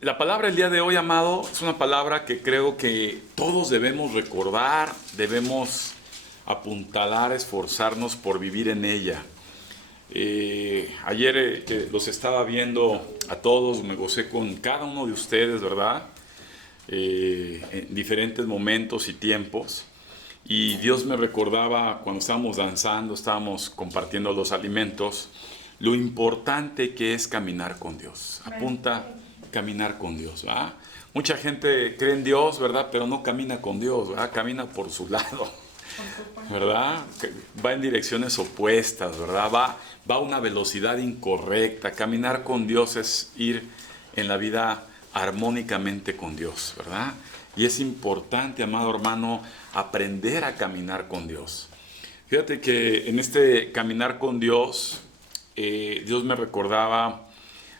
La palabra del día de hoy, amado, es una palabra que creo que todos debemos recordar, debemos apuntalar, esforzarnos por vivir en ella. Ayer los estaba viendo a todos, me gocé con cada uno de ustedes, ¿verdad? En diferentes momentos y tiempos. Y Dios me recordaba cuando estábamos danzando, estábamos compartiendo los alimentos, lo importante que es caminar con Dios. Apunta caminar con Dios, ¿verdad? Mucha gente cree en Dios, ¿verdad? Pero no camina con Dios, ¿verdad? Camina por su lado, ¿verdad? Va en direcciones opuestas, ¿verdad? Va a una velocidad incorrecta. Caminar con Dios es ir en la vida armónicamente con Dios, ¿verdad? Y es importante, amado hermano, aprender a caminar con Dios. Fíjate que en este caminar con Dios, Dios me recordaba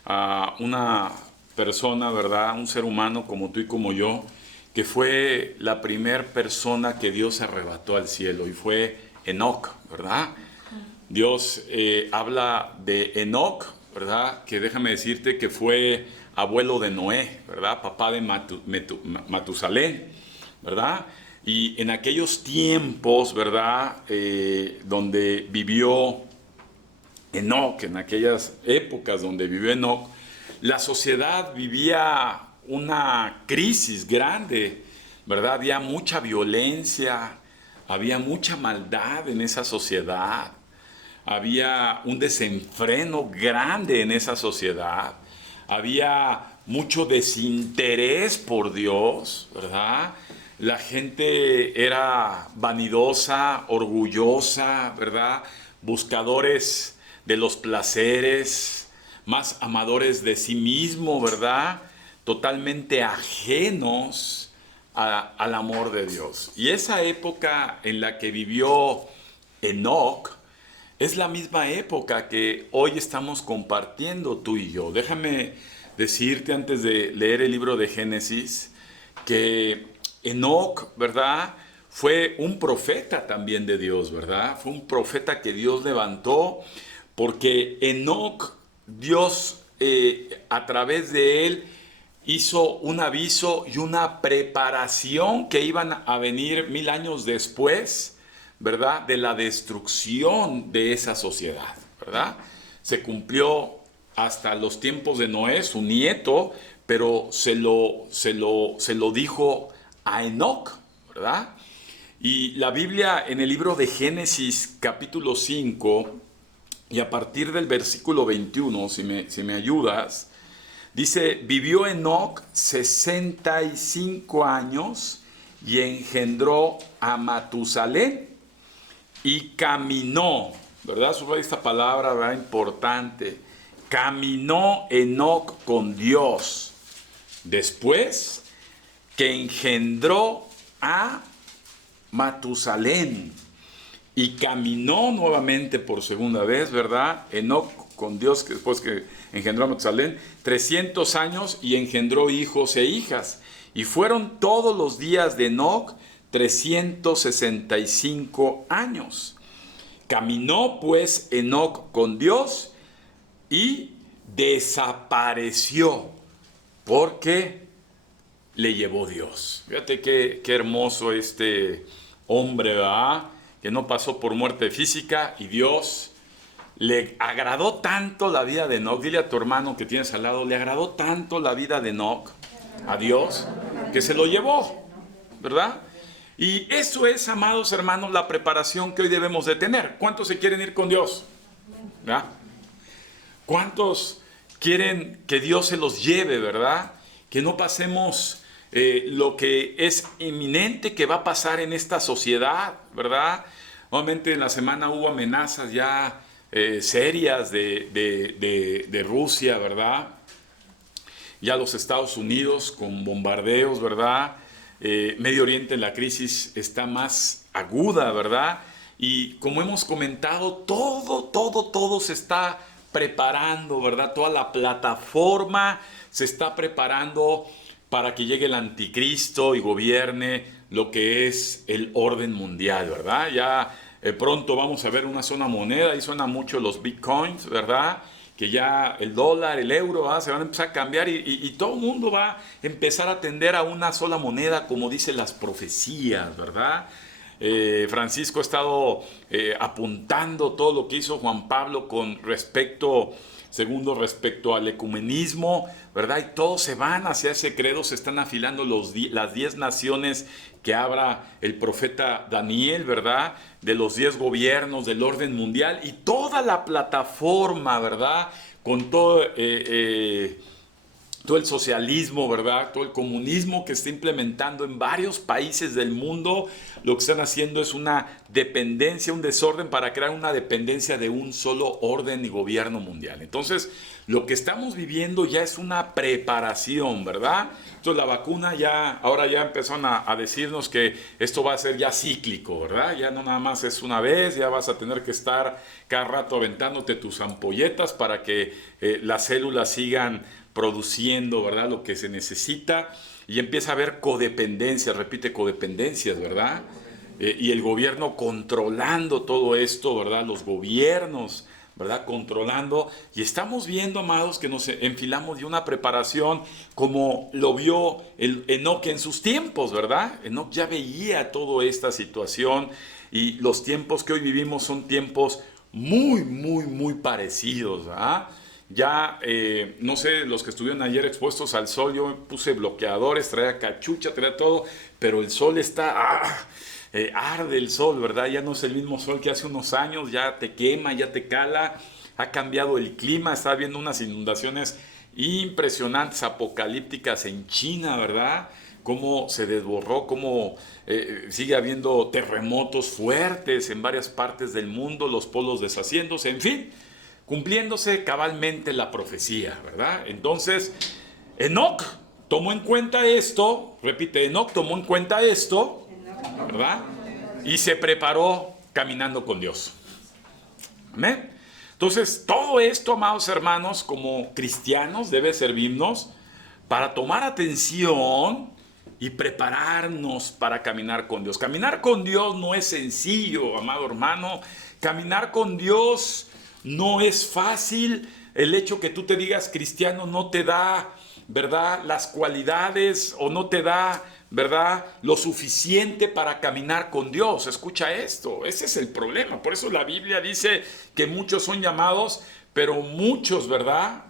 a una persona, ¿verdad? Un ser humano como tú y como yo, que fue la primera persona que Dios arrebató al cielo y fue Enoc, ¿verdad? Dios habla de Enoc, ¿verdad? Que déjame decirte que fue abuelo de Noé, ¿verdad? Papá de Matusalén, ¿verdad? Y en aquellos tiempos, ¿verdad? Donde vivió Enoc, en aquellas épocas donde vivió Enoc, la sociedad vivía una crisis grande, ¿verdad? Había mucha violencia, había mucha maldad en esa sociedad, había un desenfreno grande en esa sociedad, había mucho desinterés por Dios, ¿verdad? La gente era vanidosa, orgullosa, ¿verdad? Buscadores de los placeres, más amadores de sí mismo, ¿verdad? Totalmente ajenos al amor de Dios. Y esa época en la que vivió Enoc es la misma época que hoy estamos compartiendo tú y yo. Déjame decirte antes de leer el libro de Génesis que Enoc, ¿verdad? Fue un profeta también de Dios, ¿verdad? Fue un profeta que Dios levantó porque Enoc, Dios a través de él hizo un aviso y una preparación que iban a venir 1000 años después, ¿verdad? De la destrucción de esa sociedad, ¿verdad? Se cumplió hasta los tiempos de Noé, su nieto, pero se lo dijo a Enoc, ¿verdad? Y la Biblia en el libro de Génesis capítulo 5 y a partir del versículo 21, si me ayudas, dice, vivió Enoc 65 años y engendró a Matusalén y caminó, ¿verdad? Subraya esta palabra, ¿verdad? Importante. Caminó Enoc con Dios después que engendró a Matusalén y caminó nuevamente por segunda vez, ¿verdad? Enoc con Dios, que después que engendró a Matusalén, 300 años y engendró hijos e hijas. Y fueron todos los días de Enoc 365 años. Caminó pues Enoc con Dios y desapareció porque le llevó Dios. Fíjate qué hermoso este hombre, ¿verdad? Que no pasó por muerte física y Dios le agradó tanto la vida de Enoc. Dile a tu hermano que tienes al lado, le agradó tanto la vida de Enoc a Dios que se lo llevó, ¿verdad? Y eso es, amados hermanos, la preparación que hoy debemos de tener. ¿Cuántos se quieren ir con Dios? ¿Verdad? ¿Cuántos quieren que Dios se los lleve, verdad? Que no pasemos lo que es inminente que va a pasar en esta sociedad, ¿verdad? Nuevamente en la semana hubo amenazas ya serias de Rusia, ¿verdad? Ya los Estados Unidos con bombardeos, ¿verdad? Medio Oriente, la crisis está más aguda, ¿verdad? Y como hemos comentado, todo se está preparando, ¿verdad? Toda la plataforma se está preparando para que llegue el anticristo y gobierne lo que es el orden mundial, ¿verdad? Ya pronto vamos a ver una sola moneda, y suena mucho los bitcoins, ¿verdad? que ya el dólar, el euro, se van a empezar a cambiar y todo el mundo va a empezar a tender a una sola moneda, como dicen las profecías, ¿verdad? Francisco ha estado apuntando todo lo que hizo Juan Pablo con respecto al ecumenismo, ¿verdad? Y todos se van hacia ese credo, se están afilando las 10 naciones que habla el profeta Daniel, ¿verdad? De los 10 gobiernos del orden mundial y toda la plataforma, ¿verdad? Con todo el socialismo, ¿verdad? Todo el comunismo que está implementando en varios países del mundo, lo que están haciendo es una dependencia, un desorden para crear una dependencia de un solo orden y gobierno mundial. Entonces, lo que estamos viviendo ya es una preparación, ¿verdad? Entonces, la vacuna ahora ya empezaron a decirnos que esto va a ser ya cíclico, ¿verdad? Ya no nada más es una vez, ya vas a tener que estar cada rato aventándote tus ampolletas para que las células sigan produciendo, ¿verdad? Lo que se necesita, y empieza a haber codependencias, repite, codependencias, ¿verdad? Y el gobierno controlando todo esto, ¿verdad? Los gobiernos, ¿verdad? Controlando, y estamos viendo, amados, que nos enfilamos de una preparación como lo vio Enoc en sus tiempos, ¿verdad? Enoc ya veía toda esta situación, y los tiempos que hoy vivimos son tiempos muy, muy, muy parecidos, ¿verdad? Ya, no sé, los que estuvieron ayer expuestos al sol, yo puse bloqueadores, traía cachucha, traía todo, pero el sol está, arde el sol, ¿verdad? Ya no es el mismo sol que hace unos años, ya te quema, ya te cala, ha cambiado el clima, está habiendo unas inundaciones impresionantes, apocalípticas en China, ¿verdad? Cómo se desborró, cómo sigue habiendo terremotos fuertes en varias partes del mundo, los polos deshaciéndose, en fin, cumpliéndose cabalmente la profecía, ¿verdad? Entonces, Enoc tomó en cuenta esto, repite, Enoc tomó en cuenta esto, ¿verdad? Y se preparó caminando con Dios. Amén. Entonces, todo esto, amados hermanos, como cristianos, debe servirnos para tomar atención y prepararnos para caminar con Dios. Caminar con Dios no es sencillo, amado hermano. Caminar con Dios no es fácil. El hecho que tú te digas cristiano no te da, ¿verdad?, las cualidades, o no te da, ¿verdad?, lo suficiente para caminar con Dios. Escucha esto, ese es el problema. Por eso la Biblia dice que muchos son llamados, pero muchos, ¿verdad?,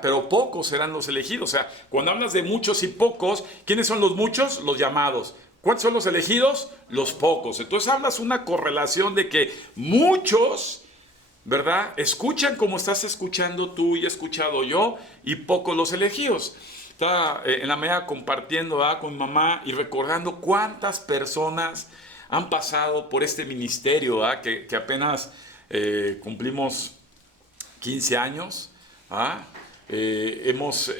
pero pocos serán los elegidos. O sea, cuando hablas de muchos y pocos, ¿quiénes son los muchos? Los llamados. ¿Cuántos son los elegidos? Los pocos. Entonces hablas una correlación de que muchos, ¿verdad?, escuchan como estás escuchando tú y he escuchado yo, y pocos los elegidos. Estaba en la mañana compartiendo con mi mamá y recordando cuántas personas han pasado por este ministerio, que apenas cumplimos 15 años. Hemos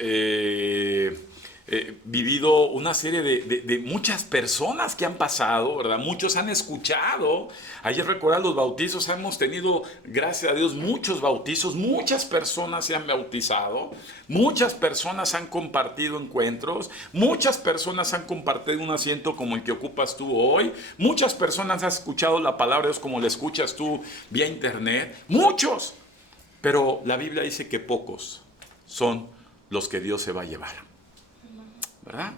vivido una serie de muchas personas que han pasado, ¿verdad? Muchos han escuchado. Ayer recordar los bautizos, hemos tenido, gracias a Dios, muchos bautizos, muchas personas se han bautizado, muchas personas han compartido encuentros, muchas personas han compartido un asiento como el que ocupas tú hoy, muchas personas han escuchado la palabra de Dios como la escuchas tú vía internet, muchos, pero la Biblia dice que pocos son los que Dios se va a llevar, ¿verdad?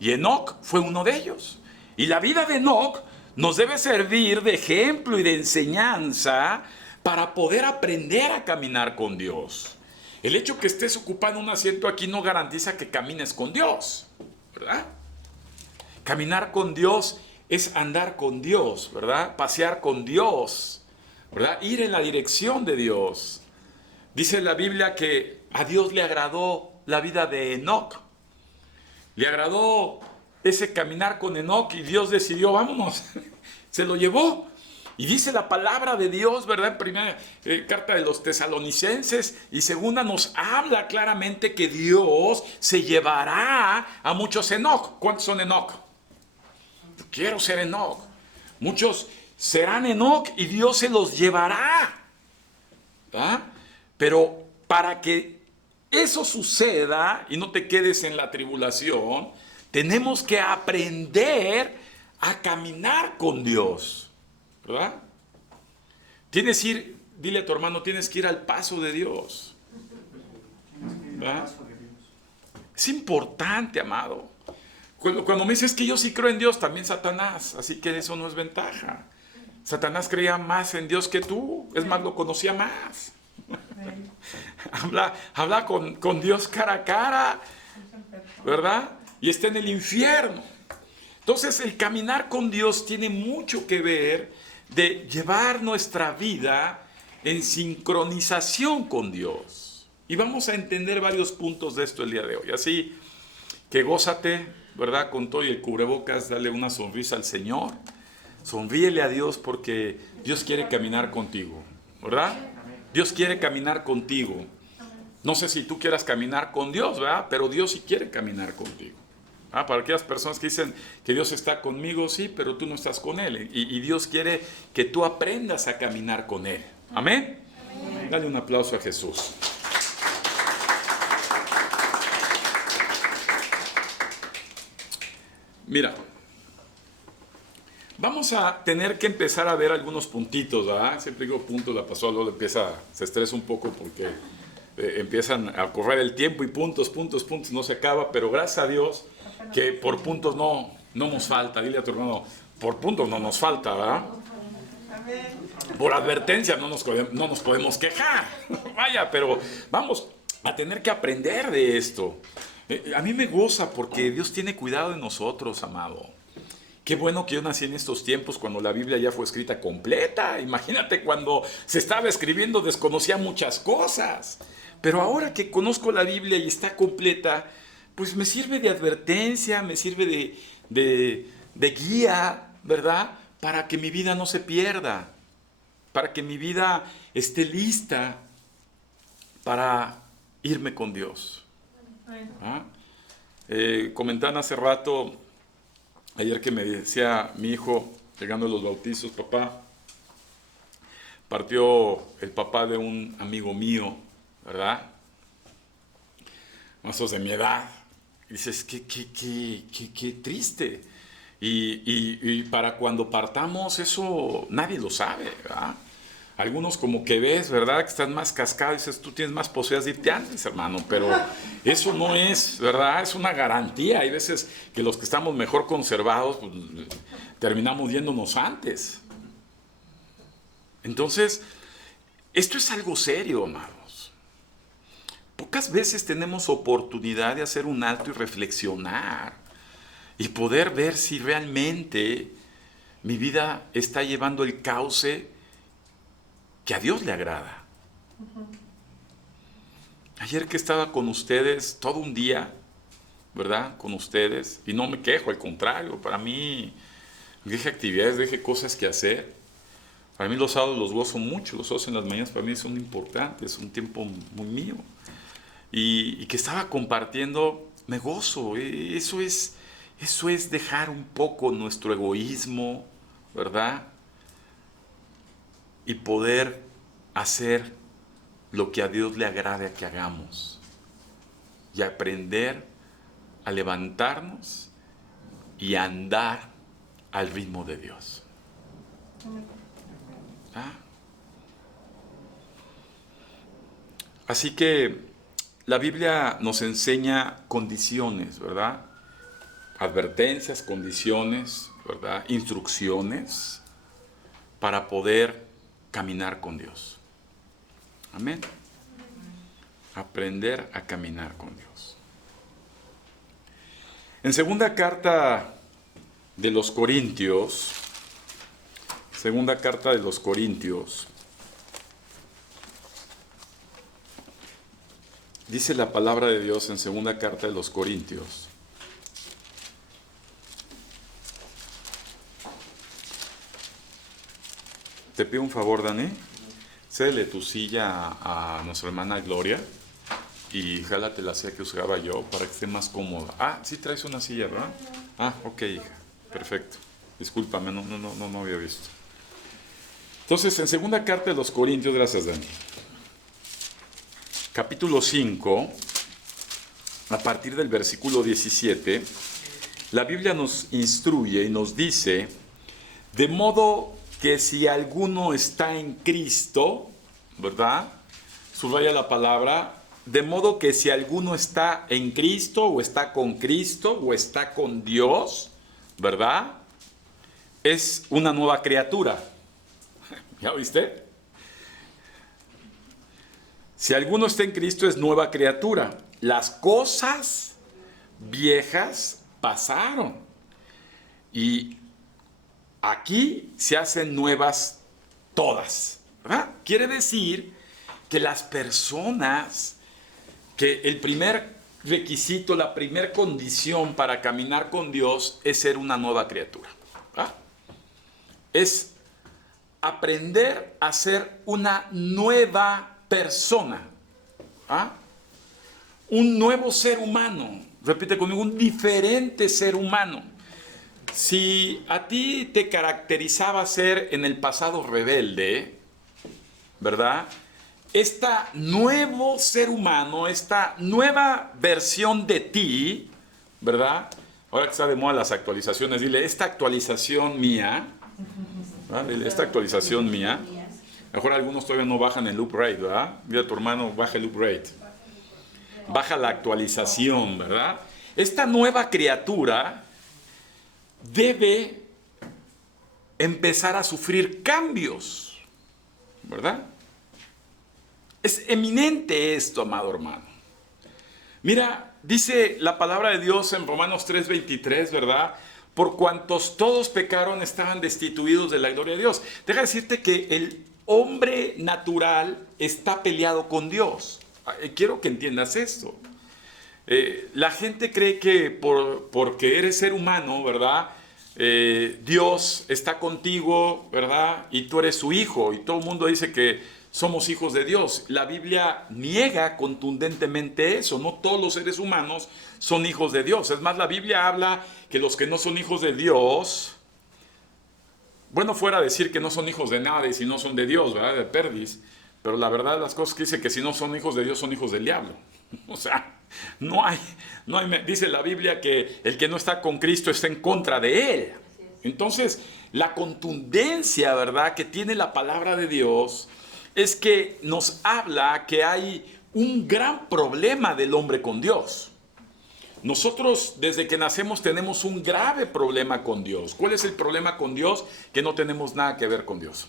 Y Enoc fue uno de ellos. Y la vida de Enoc nos debe servir de ejemplo y de enseñanza para poder aprender a caminar con Dios. El hecho que estés ocupando un asiento aquí no garantiza que camines con Dios, ¿verdad? Caminar con Dios es andar con Dios, ¿verdad? Pasear con Dios, ¿verdad? Ir en la dirección de Dios. Dice la Biblia que a Dios le agradó la vida de Enoc. Le agradó ese caminar con Enoc y Dios decidió, vámonos, se lo llevó. Y dice la palabra de Dios, ¿verdad? En primera carta de los Tesalonicenses y segunda nos habla claramente que Dios se llevará a muchos Enoc. ¿Cuántos son Enoc? Yo quiero ser Enoc. Muchos serán Enoc y Dios se los llevará, ¿verdad? Pero para que eso suceda y no te quedes en la tribulación, tenemos que aprender a caminar con Dios, ¿verdad? Tienes que ir, dile a tu hermano, tienes que ir al paso de Dios. ¿verdad? Es importante, amado. Cuando me dices que yo sí creo en Dios, también Satanás, así que eso no es ventaja. Satanás creía más en Dios que tú, es más, lo conocía más. Habla con Dios cara a cara, ¿verdad? Y está en el infierno. Entonces el caminar con Dios tiene mucho que ver de llevar nuestra vida en sincronización con Dios. Y vamos a entender varios puntos de esto el día de hoy. Así que gózate, ¿verdad? Con todo y el cubrebocas, dale una sonrisa al Señor. Sonríele a Dios porque Dios quiere caminar contigo, ¿verdad? Dios quiere caminar contigo. No sé si tú quieras caminar con Dios, ¿verdad? Pero Dios sí quiere caminar contigo. Para aquellas personas que dicen que Dios está conmigo, sí, pero tú no estás con Él. Y Dios quiere que tú aprendas a caminar con Él. ¿Amén? Amén. Dale un aplauso a Jesús. Mira, vamos a tener que empezar a ver algunos puntitos, ¿verdad? Siempre digo puntos, la pasó, luego se estresa un poco porque empiezan a correr el tiempo y puntos, no se acaba, pero gracias a Dios que por puntos no nos falta. Dile a tu hermano, por puntos no nos falta, ¿verdad? Por advertencia no nos podemos quejar. Vaya, pero vamos a tener que aprender de esto. A mí me goza porque Dios tiene cuidado de nosotros, amado. Qué bueno que yo nací en estos tiempos cuando la Biblia ya fue escrita completa. Imagínate, cuando se estaba escribiendo desconocía muchas cosas. Pero ahora que conozco la Biblia y está completa, pues me sirve de advertencia, me sirve de guía, ¿verdad? Para que mi vida no se pierda, para que mi vida esté lista para irme con Dios. ¿Ah? Comentaban hace rato, ayer, que me decía mi hijo, llegando a los bautizos, papá, partió el papá de un amigo mío, ¿verdad? Más o menos de mi edad. Y dices, qué triste. Y para cuando partamos, eso nadie lo sabe, ¿verdad? Algunos como que ves, ¿verdad? Que están más cascados, dices, tú tienes más posibilidades de irte antes, hermano, pero eso no es, ¿verdad? Es una garantía. Hay veces que los que estamos mejor conservados, pues, terminamos yéndonos antes. Entonces, esto es algo serio, amados. Pocas veces tenemos oportunidad de hacer un alto y reflexionar y poder ver si realmente mi vida está llevando el cauce que a Dios le agrada. Ayer que estaba con ustedes todo un día, ¿verdad? Con ustedes, y no me quejo, al contrario, para mí dejé actividades, dejé cosas que hacer. Para mí los sábados los gozo mucho, los sábados en las mañanas para mí son importantes, es un tiempo muy mío. Y que estaba compartiendo, me gozo. Eso es dejar un poco nuestro egoísmo, ¿verdad? Y poder hacer lo que a Dios le agrade que hagamos. Y aprender a levantarnos y a andar al ritmo de Dios. Así que la Biblia nos enseña condiciones, ¿verdad? Advertencias, condiciones, ¿verdad? Instrucciones para poder caminar con Dios. Amén. Aprender a caminar con Dios. En segunda carta de los Corintios, dice la palabra de Dios en segunda carta de los Corintios. Te pido un favor, Dani. Cédele tu silla a nuestra hermana Gloria y jálate la silla que usaba yo para que esté más cómoda. Sí traes una silla, ¿verdad? Ok, hija. Perfecto. Discúlpame, no había visto. Entonces, en segunda carta de los Corintios, gracias, Dani. Capítulo 5, a partir del versículo 17, la Biblia nos instruye y nos dice, de modo que si alguno está en Cristo, ¿verdad? Subraya la palabra, de modo que si alguno está en Cristo, o está con Cristo, o está con Dios, ¿verdad? Es una nueva criatura. ¿Ya oíste? Si alguno está en Cristo, es nueva criatura. Las cosas viejas pasaron. Y aquí se hacen nuevas todas, ¿verdad? Quiere decir que las personas, que el primer requisito, la primera condición para caminar con Dios es ser una nueva criatura, ¿verdad? Es aprender a ser una nueva persona, ¿ah? Un nuevo ser humano. Repite conmigo, un diferente ser humano. Si a ti te caracterizaba ser en el pasado rebelde, ¿verdad? Este nuevo ser humano, esta nueva versión de ti, ¿verdad? Ahora que está de moda las actualizaciones, dile, esta actualización mía, ¿verdad? Esta actualización mía. Mejor algunos todavía no bajan el upgrade, ¿verdad? Dile a tu hermano, baja el upgrade. Baja la actualización, ¿verdad? Esta nueva criatura debe empezar a sufrir cambios, ¿verdad? Es eminente esto, amado hermano. Mira, dice la palabra de Dios en Romanos 3:23, ¿verdad? Por cuantos todos pecaron, estaban destituidos de la gloria de Dios. Deja decirte que el hombre natural está peleado con Dios. Quiero que entiendas esto. La gente cree que porque eres ser humano, ¿verdad? Dios está contigo, ¿verdad? Y tú eres su hijo. Y todo el mundo dice que somos hijos de Dios. La Biblia niega contundentemente eso. No todos los seres humanos son hijos de Dios. Es más, la Biblia habla que los que no son hijos de Dios, bueno, fuera decir que no son hijos de nadie si no son de Dios, ¿verdad? De perdiz. Pero la verdad, las cosas que dice que si no son hijos de Dios, son hijos del diablo. O sea, no hay, dice la Biblia que el que no está con Cristo está en contra de él. Entonces, la contundencia, ¿verdad?, que tiene la palabra de Dios es que nos habla que hay un gran problema del hombre con Dios. Nosotros desde que nacemos tenemos un grave problema con Dios. ¿Cuál es el problema con Dios? Que no tenemos nada que ver con Dios.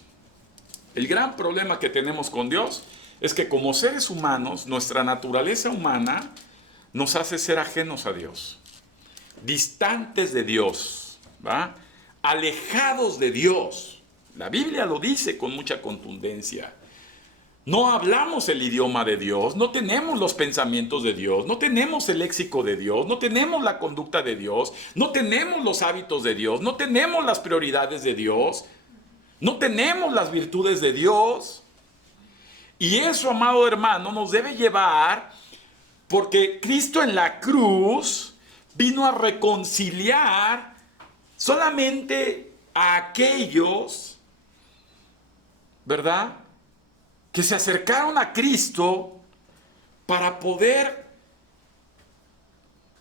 El gran problema que tenemos con Dios es que como seres humanos, nuestra naturaleza humana nos hace ser ajenos a Dios, distantes de Dios, ¿va? Alejados de Dios. La Biblia lo dice con mucha contundencia. No hablamos el idioma de Dios, no tenemos los pensamientos de Dios, no tenemos el léxico de Dios, no tenemos la conducta de Dios, no tenemos los hábitos de Dios, no tenemos las prioridades de Dios, no tenemos las virtudes de Dios. Y eso, amado hermano, nos debe llevar, porque Cristo en la cruz vino a reconciliar solamente a aquellos, ¿verdad?, que se acercaron a Cristo para poder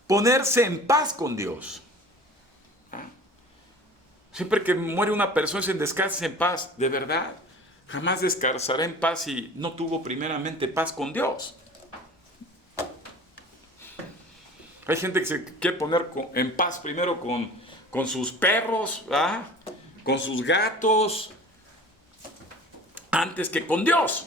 ponerse en paz con Dios. Siempre que muere una persona dicen descanse en paz. De verdad, jamás descansará en paz si no tuvo primeramente paz con Dios. Hay gente que se quiere poner en paz primero con sus perros, ¿verdad?, con sus gatos, antes que con Dios.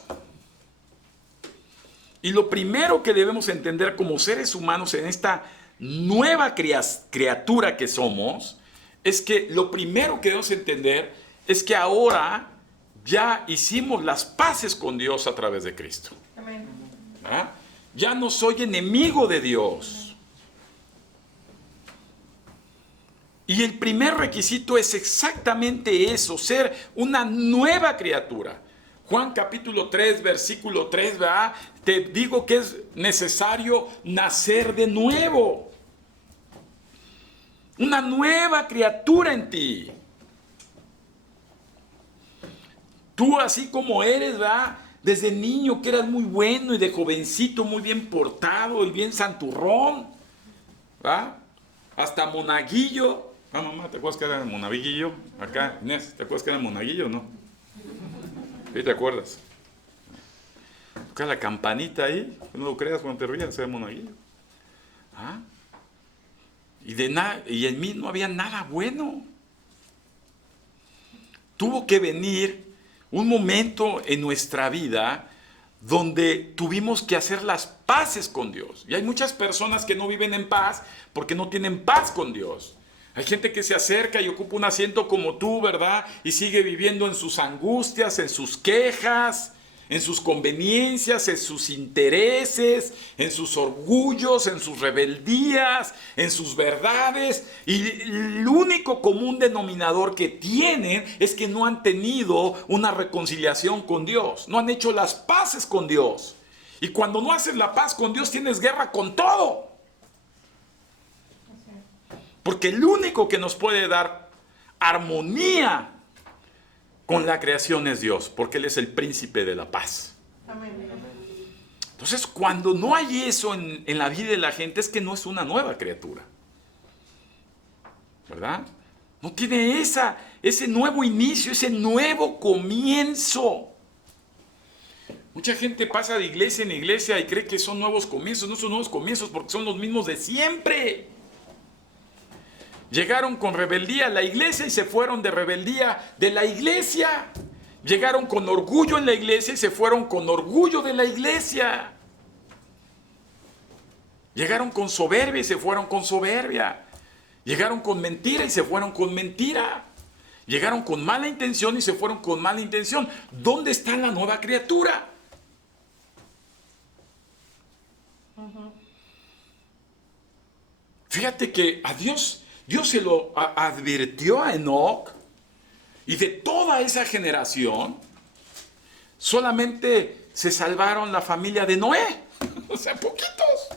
Y lo primero que debemos entender como seres humanos en esta nueva criatura que somos, es que lo primero que debemos entender es que ahora ya hicimos las paces con Dios a través de Cristo. Amén. ¿Ah? Ya no soy enemigo de Dios. Y el primer requisito es exactamente eso, ser una nueva criatura. Juan capítulo 3, versículo 3, ¿verdad? Te digo que es necesario nacer de nuevo. Una nueva criatura en ti. Tú así como eres, ¿verdad?, desde niño que eras muy bueno y de jovencito muy bien portado y bien santurrón, ¿verdad?, hasta monaguillo. Ah, mamá, ¿te acuerdas que era monaguillo? Acá, Inés, ¿te acuerdas que era monaguillo o no? ¿Sí te acuerdas? Toca la campanita ahí, no lo creas cuando te rías, sea monaguillo. ¿Ah? Y en mí no había nada bueno. Tuvo que venir un momento en nuestra vida donde tuvimos que hacer las paces con Dios. Y hay muchas personas que no viven en paz porque no tienen paz con Dios. Hay gente que se acerca y ocupa un asiento como tú, ¿verdad? Y sigue viviendo en sus angustias, en sus quejas, en sus conveniencias, en sus intereses, en sus orgullos, en sus rebeldías, en sus verdades. Y el único común denominador que tienen es que no han tenido una reconciliación con Dios. No han hecho las paces con Dios. Y cuando no haces la paz con Dios, tienes guerra con todo. Porque el único que nos puede dar armonía con la creación es Dios, porque Él es el príncipe de la paz. Amén. Entonces, cuando no hay eso en la vida de la gente, es que no es una nueva criatura. ¿Verdad? No tiene ese nuevo inicio, ese nuevo comienzo. Mucha gente pasa de iglesia en iglesia y cree que son nuevos comienzos. No son nuevos comienzos porque son los mismos de siempre. Llegaron con rebeldía a la iglesia y se fueron de rebeldía de la iglesia. Llegaron con orgullo en la iglesia y se fueron con orgullo de la iglesia. Llegaron con soberbia y se fueron con soberbia. Llegaron con mentira y se fueron con mentira. Llegaron con mala intención y se fueron con mala intención. ¿Dónde está la nueva criatura? Fíjate que a Dios se lo advirtió a Enoc, y de toda esa generación solamente se salvaron la familia de Noé. O sea, poquitos.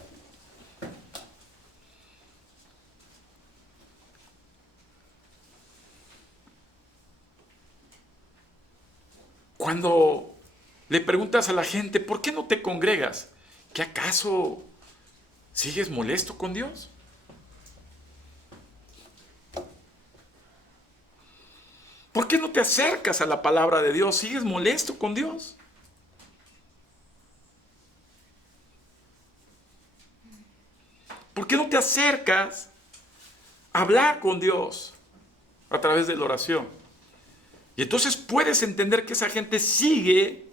Cuando le preguntas a la gente, ¿por qué no te congregas? ¿Qué acaso sigues molesto con Dios? ¿Por qué no te acercas a la palabra de Dios? ¿Sigues molesto con Dios? ¿Por qué no te acercas a hablar con Dios a través de la oración? Y entonces puedes entender que esa gente sigue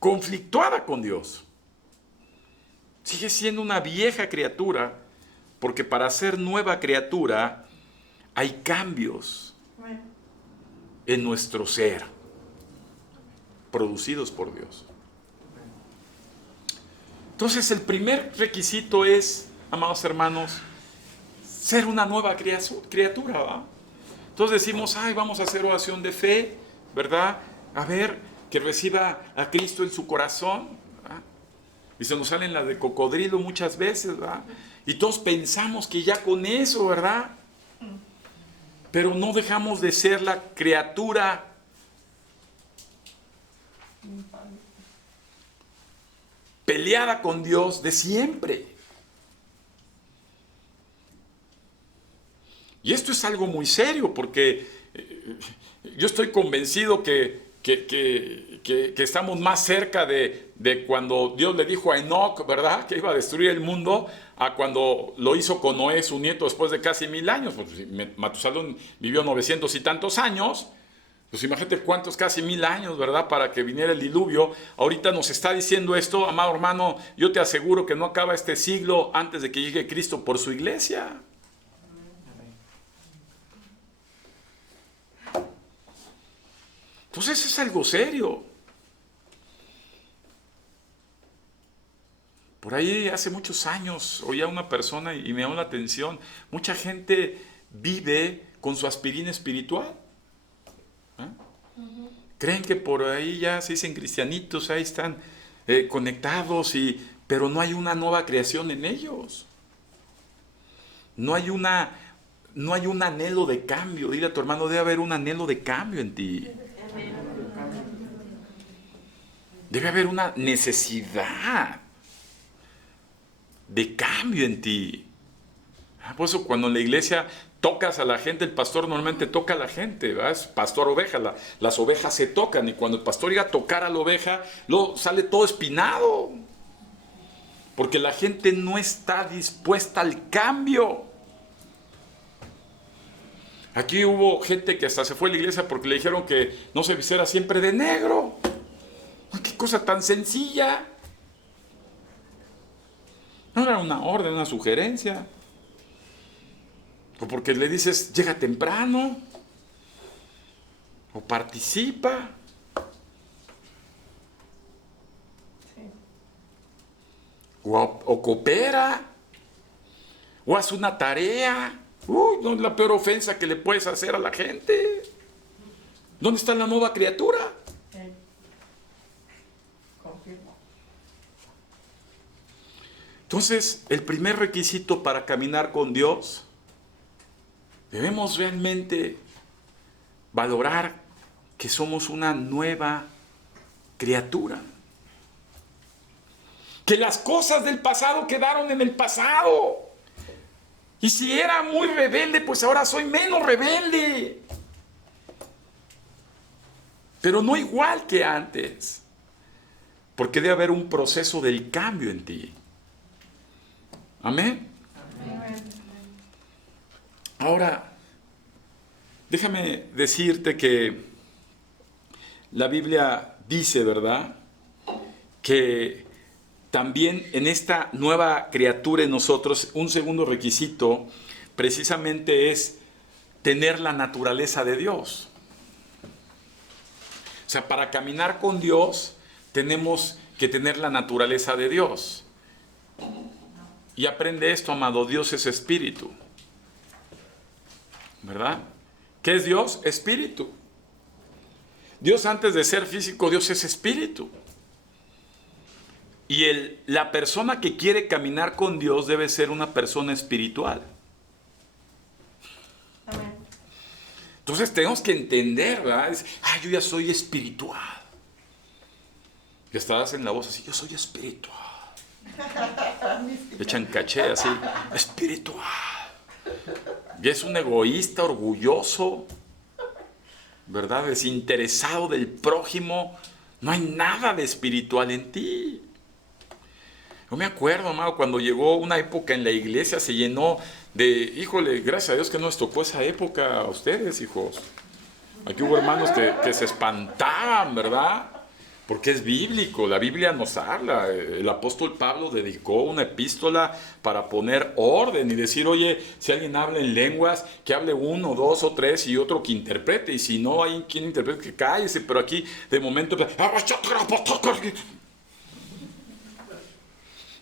conflictuada con Dios. Sigue siendo una vieja criatura, porque para ser nueva criatura hay cambios en nuestro ser, producidos por Dios. Entonces el primer requisito es, amados hermanos, ser una nueva criatura, ¿va? Entonces decimos, vamos a hacer oración de fe, ¿verdad? A ver, que reciba a Cristo en su corazón, ¿verdad? Y se nos salen las de cocodrilo muchas veces, ¿verdad? Y todos pensamos que ya con eso, ¿verdad? Pero no dejamos de ser la criatura peleada con Dios de siempre. Y esto es algo muy serio, porque yo estoy convencido que estamos más cerca de cuando Dios le dijo a Enoc, ¿verdad?, que iba a destruir el mundo, a cuando lo hizo con Noé, su nieto, después de casi 1000 años. Pues, Matusalén vivió 900 y tantos años. Pues imagínate cuántos, casi 1000 años, ¿verdad?, para que viniera el diluvio. Ahorita nos está diciendo esto, amado hermano, yo te aseguro que no acaba este siglo antes de que llegue Cristo por su iglesia. Entonces es algo serio. Por ahí hace muchos años oía a una persona y me llamó la atención. Mucha gente vive con su aspirina espiritual. Creen que por ahí ya se dicen cristianitos, ahí están conectados, pero no hay una nueva creación en ellos. No hay un anhelo de cambio. Dile a tu hermano, debe haber un anhelo de cambio en ti. Debe haber una necesidad de cambio en ti. Por eso cuando en la iglesia tocas a la gente, el pastor normalmente toca a la gente, ¿verdad? Es pastor oveja, las ovejas se tocan, y cuando el pastor llega a tocar a la oveja, luego sale todo espinado, porque la gente no está dispuesta al cambio. Aquí hubo gente que hasta se fue a la iglesia porque le dijeron que no se vistiera siempre de negro. ¡Qué cosa tan sencilla! No era una orden, una sugerencia. O porque le dices, llega temprano. O participa. O coopera. O haz una tarea. Uy, no es la peor ofensa que le puedes hacer a la gente. ¿Dónde está la nueva criatura? Confirmo. Entonces, el primer requisito para caminar con Dios, debemos realmente valorar que somos una nueva criatura. Que las cosas del pasado quedaron en el pasado. Y si era muy rebelde, pues ahora soy menos rebelde. Pero no igual que antes. Porque debe haber un proceso del cambio en ti. Amén. Amén. Ahora, déjame decirte que la Biblia dice, ¿verdad?, que también en esta nueva criatura en nosotros, un segundo requisito precisamente es tener la naturaleza de Dios. O sea, para caminar con Dios tenemos que tener la naturaleza de Dios. Y aprende esto, amado, Dios es espíritu. ¿Verdad? ¿Qué es Dios? Espíritu. Dios, antes de ser físico, Dios es espíritu. Y la persona que quiere caminar con Dios debe ser una persona espiritual. Amén. Entonces tenemos que entender, ¿verdad? Yo ya soy espiritual. Y estás en la voz así, yo soy espiritual. Echan caché así, espiritual. Y es un egoísta, orgulloso, ¿verdad? Desinteresado del prójimo. No hay nada de espiritual en ti. Yo me acuerdo, amado, cuando llegó una época en la iglesia, se llenó de, híjole, gracias a Dios que nos tocó esa época a ustedes, hijos. Aquí hubo hermanos que se espantaban, ¿verdad? Porque es bíblico, la Biblia nos habla. El apóstol Pablo dedicó una epístola para poner orden y decir, oye, si alguien habla en lenguas, que hable uno, dos o tres y otro que interprete. Y si no hay quien interprete, que cállese. Pero aquí, de momento,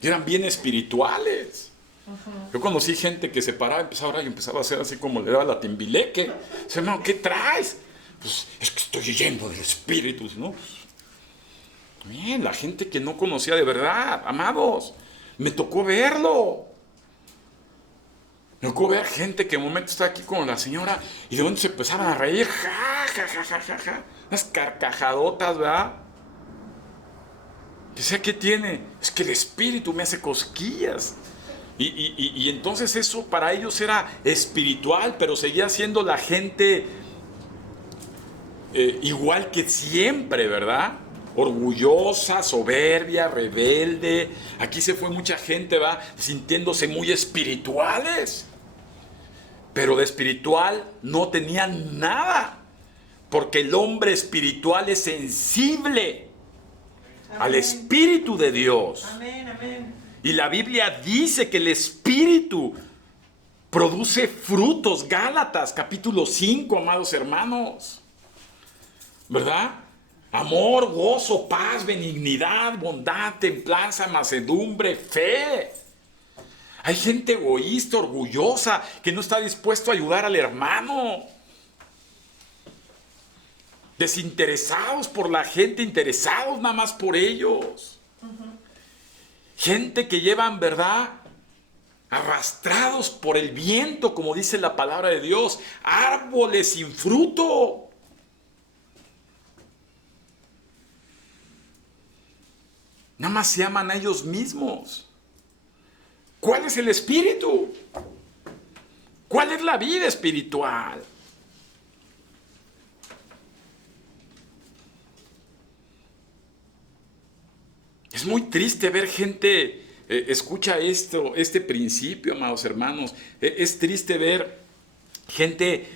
eran bien espirituales. Yo conocí gente que se paraba, empezaba a orar y empezaba a hacer así como le daba la timbileque. Dice, hermano, ¿qué traes? Pues es que estoy lleno del espíritu, ¿no? Bien, la gente que no conocía de verdad, amados, me tocó verlo. Me tocó ver gente que en un momento está aquí con la señora y de momento se empezaban a reír, ja, ja, ja, ja, ja, ja, unas carcajadotas, ¿verdad? Dice, ¿qué tiene? Es que el espíritu me hace cosquillas. Y entonces eso para ellos era espiritual, pero seguía siendo la gente igual que siempre, ¿verdad? Orgullosa, soberbia, rebelde. Aquí se fue mucha gente, va, sintiéndose muy espirituales. Pero de espiritual no tenían nada. Porque el hombre espiritual es sensible al Espíritu de Dios. Amén, amén. Y la Biblia dice que el Espíritu produce frutos. Gálatas, capítulo 5, amados hermanos. ¿Verdad? Amor, gozo, paz, benignidad, bondad, templanza, mansedumbre, fe. Hay gente egoísta, orgullosa, que no está dispuesto a ayudar al hermano. Desinteresados por la gente, interesados nada más por ellos. Gente que llevan, ¿verdad?, arrastrados por el viento, como dice la palabra de Dios, árboles sin fruto. Nada más se aman a ellos mismos. ¿Cuál es el espíritu? ¿Cuál es la vida espiritual? Es muy triste ver gente, escucha este principio, amados hermanos. Es triste ver gente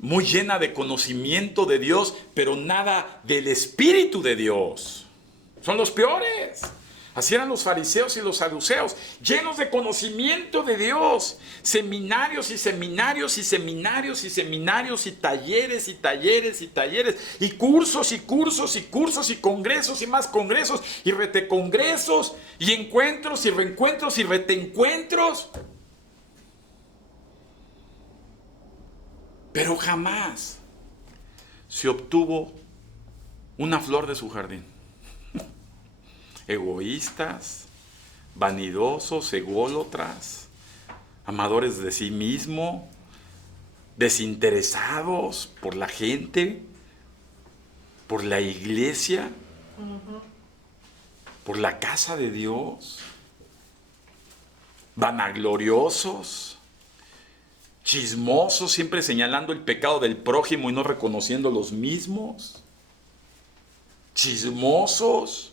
muy llena de conocimiento de Dios, pero nada del Espíritu de Dios. Son los peores. Así eran los fariseos y los saduceos, llenos de conocimiento de Dios. Seminarios y seminarios y seminarios y seminarios y talleres y talleres y talleres y cursos y cursos y cursos y congresos y más congresos y retecongresos y encuentros y reencuentros y reteencuentros. Pero jamás se obtuvo una flor de su jardín. Egoístas, vanidosos, ególatras, amadores de sí mismo, desinteresados por la gente, por la iglesia, por la casa de Dios, vanagloriosos, chismosos, siempre señalando el pecado del prójimo y no reconociendo los mismos, chismosos.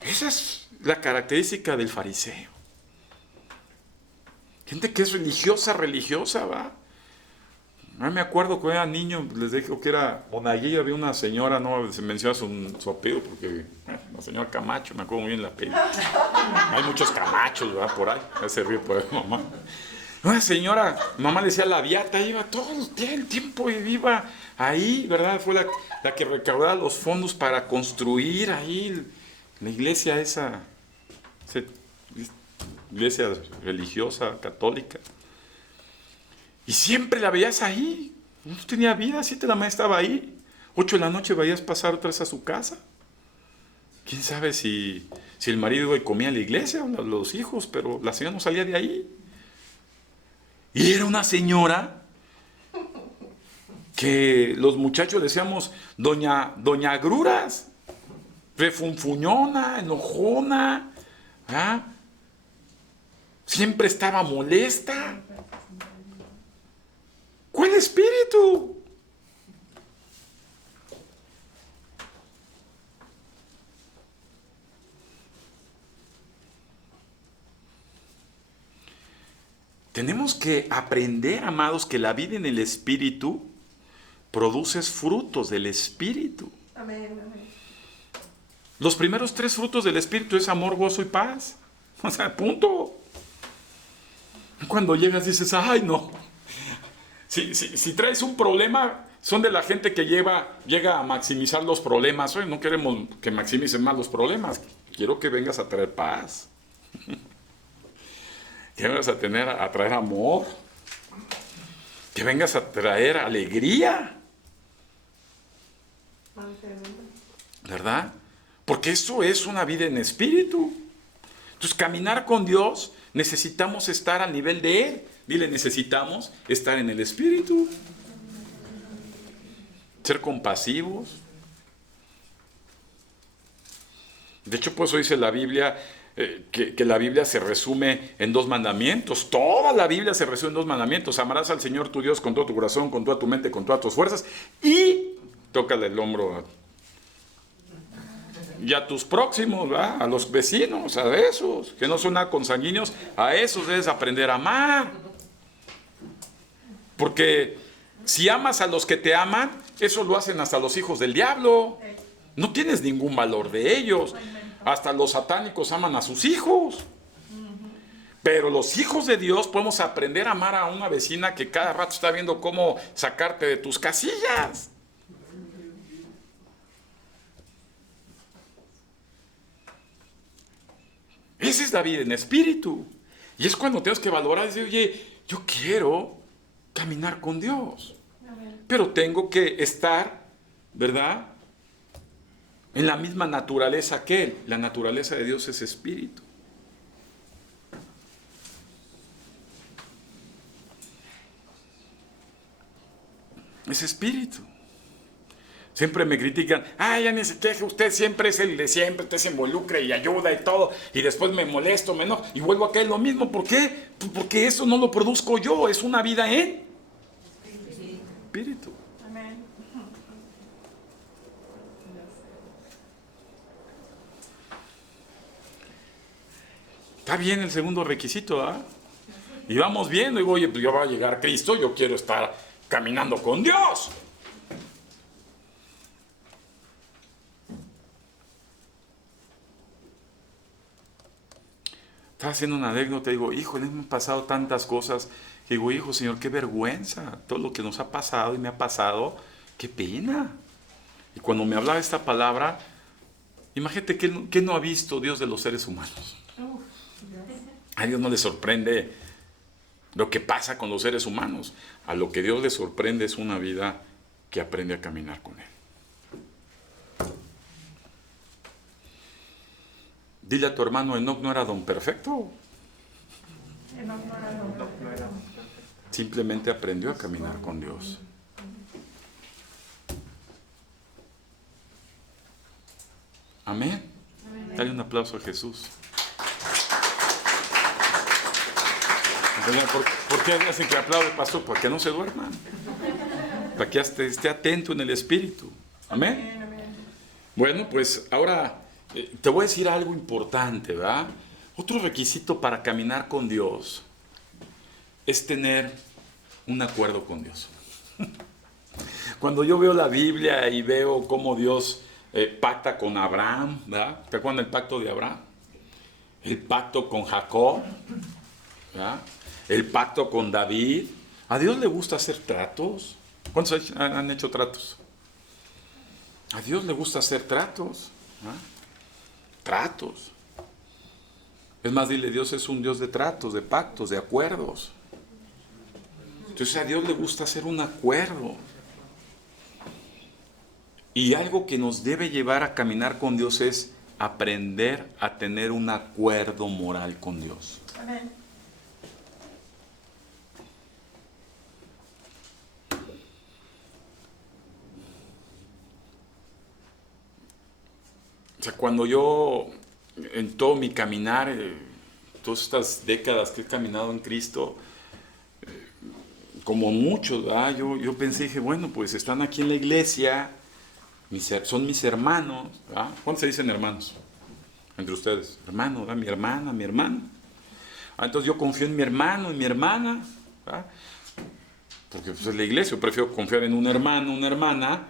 Esa es la característica del fariseo. Gente que es religiosa, ¿va? No me acuerdo cuando era niño, les dije que era monaguillo, había una señora, no se menciona su apellido, porque la señora Camacho, me acuerdo muy bien el apellido. Hay muchos Camachos, ¿verdad? Por ahí, ese río por ahí, mamá. Una señora, mamá le decía la beata, iba todo el tiempo y iba ahí, ¿verdad? Fue la que recaudaba los fondos para construir ahí la iglesia esa iglesia religiosa, católica. Y siempre la veías ahí. No tenía vida, 7 de la mañana estaba ahí. 8 de la noche veías pasar otra vez a su casa. ¿Quién sabe si el marido iba y comía en la iglesia o los hijos? Pero la señora no salía de ahí. Y era una señora que los muchachos decíamos Doña Agruras, refunfuñona, enojona, ¿ah? Siempre estaba molesta. ¿Cuál espíritu? Tenemos que aprender, amados, que la vida en el Espíritu produce frutos del Espíritu. Amén, amén. Los primeros 3 frutos del Espíritu es amor, gozo y paz. O sea, punto. Cuando llegas dices, ay no. Si traes un problema, son de la gente que llega a maximizar los problemas. Oye, no queremos que maximicen más los problemas. Quiero que vengas a traer paz. Que vengas a traer amor. Que vengas a traer alegría. ¿Verdad? Porque eso es una vida en espíritu. Entonces, caminar con Dios, necesitamos estar al nivel de Él. Dile, necesitamos estar en el espíritu. Ser compasivos. De hecho, pues dice la Biblia que la Biblia se resume en 2 mandamientos. Toda la Biblia se resume en 2 mandamientos. Amarás al Señor tu Dios con todo tu corazón, con toda tu mente, con todas tus fuerzas. Y tócale el hombro y a tus próximos, ¿verdad? A los vecinos, a esos que no son nada consanguíneos, a esos debes aprender a amar. Porque si amas a los que te aman, eso lo hacen hasta los hijos del diablo. No tienes ningún valor de ellos. Hasta los satánicos aman a sus hijos. Pero los hijos de Dios podemos aprender a amar a una vecina que cada rato está viendo cómo sacarte de tus casillas. Esa es la vida en espíritu. Y es cuando tenemos que valorar y decir, oye, yo quiero caminar con Dios. Pero tengo que estar, ¿verdad?, en la misma naturaleza que Él. La naturaleza de Dios es espíritu. Es espíritu. Siempre me critican, ya ni se queje, usted siempre es el de siempre, usted se involucra y ayuda y todo, y después me molesto, me enojo, y vuelvo a caer lo mismo. ¿Por qué? Pues porque eso no lo produzco yo, es una vida en espíritu. Amén. Está bien el segundo requisito, ¿ah? Y vamos viendo, digo, oye, pues ya va a llegar Cristo, yo quiero estar caminando con Dios. Estaba haciendo una anécdota, digo, híjole, me han pasado tantas cosas. Digo, hijo, Señor, qué vergüenza, todo lo que nos ha pasado y me ha pasado, qué pena. Y cuando me hablaba esta palabra, imagínate ¿qué no ha visto Dios de los seres humanos? A Dios no le sorprende lo que pasa con los seres humanos. A lo que Dios le sorprende es una vida que aprende a caminar con Él. Dile a tu hermano, Enoc no era don perfecto. Simplemente aprendió a caminar con Dios. Amén. Dale un aplauso a Jesús. ¿Por qué hacen que aplaude, pastor? Para que no se duerman. Para que esté atento en el espíritu. Amén. Bueno, pues ahora te voy a decir algo importante, ¿verdad? Otro requisito para caminar con Dios es tener un acuerdo con Dios. Cuando yo veo la Biblia y veo cómo Dios pacta con Abraham, ¿verdad? ¿Te acuerdan del pacto de Abraham? El pacto con Jacob, ¿verdad? El pacto con David. ¿A Dios le gusta hacer tratos? ¿Cuántos han hecho tratos? A Dios le gusta hacer tratos, ¿verdad? Tratos. Es más, dile, Dios es un Dios de tratos, de pactos, de acuerdos. Entonces a Dios le gusta hacer un acuerdo. Y algo que nos debe llevar a caminar con Dios es aprender a tener un acuerdo moral con Dios. Amén. O sea, cuando yo, en todo mi caminar, todas estas décadas que he caminado en Cristo, como muchos, ¿verdad? Yo pensé, dije, bueno, pues están aquí en la iglesia, son mis hermanos, ¿verdad? ¿Cuántos se dicen hermanos entre ustedes? Hermano, ¿verdad? Mi hermana, mi hermano. Entonces yo confío en mi hermano, en mi hermana, ¿verdad? Porque pues, es la iglesia, yo prefiero confiar en un hermano, una hermana,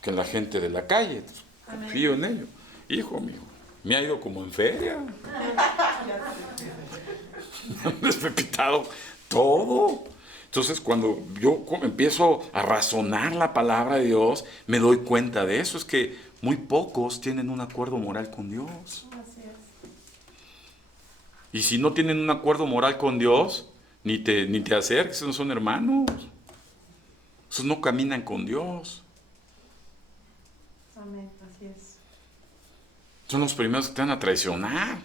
que en la gente de la calle. Confío en ellos. Hijo mío, me ha ido como en feria. Me han despepitado todo. Entonces, cuando yo empiezo a razonar la palabra de Dios, me doy cuenta de eso. Es que muy pocos tienen un acuerdo moral con Dios. Así es. Y si no tienen un acuerdo moral con Dios, ni te acerques, no son hermanos. Esos no caminan con Dios. Amén, así es. Son los primeros que te van a traicionar.